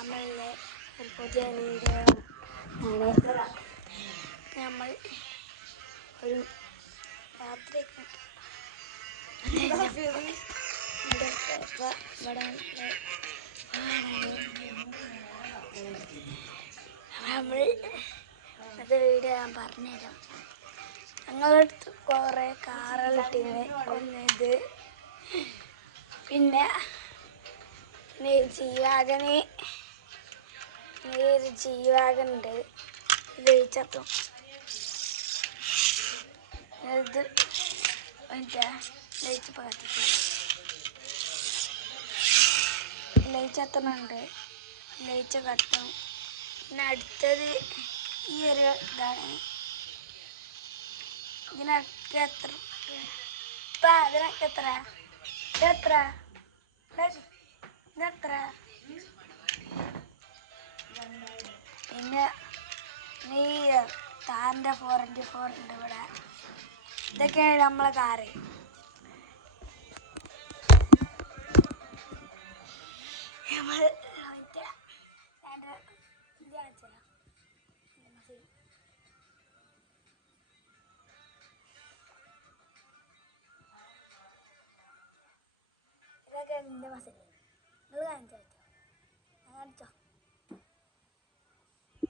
നമ്മളുടെ ഒരു പുതിയ വീഡിയോ ആണ്. നമ്മൾ ഒരു രാത്രി നമ്മൾ അത് വീഡിയോ ഞാൻ പറഞ്ഞുതരാം. ഞങ്ങളുടെ അടുത്ത് കുറേ കാറുകളിട്ടിങ്ങനെ ഒന്നിത് പിന്നെ ജീവാഗനുണ്ട് ലയിച്ചത്തും ഇത് ലയിച്ചപ്പോൾ കത്തിക്കാം ലയിച്ചത്തുന്നുണ്ട് ലയിച്ച കത്തും. പിന്നെ അടുത്തത് ഈ ഒരു ഇതാണ്. ഇതിനൊക്കെ എത്ര ഇപ്പം അതിനൊക്കെ എത്ര ഇതെത്ര ഇതെത്ര പിന്നെ ഈ താറിൻ്റെ 4x4 ഉണ്ട് ഇവിടെ. ഇതൊക്കെയാണ് നമ്മളെ കാറ്. നമ്മൾ ഇതൊക്കെ എൻ്റെ മസിൽ നിങ്ങൾ കാണിച്ചോ.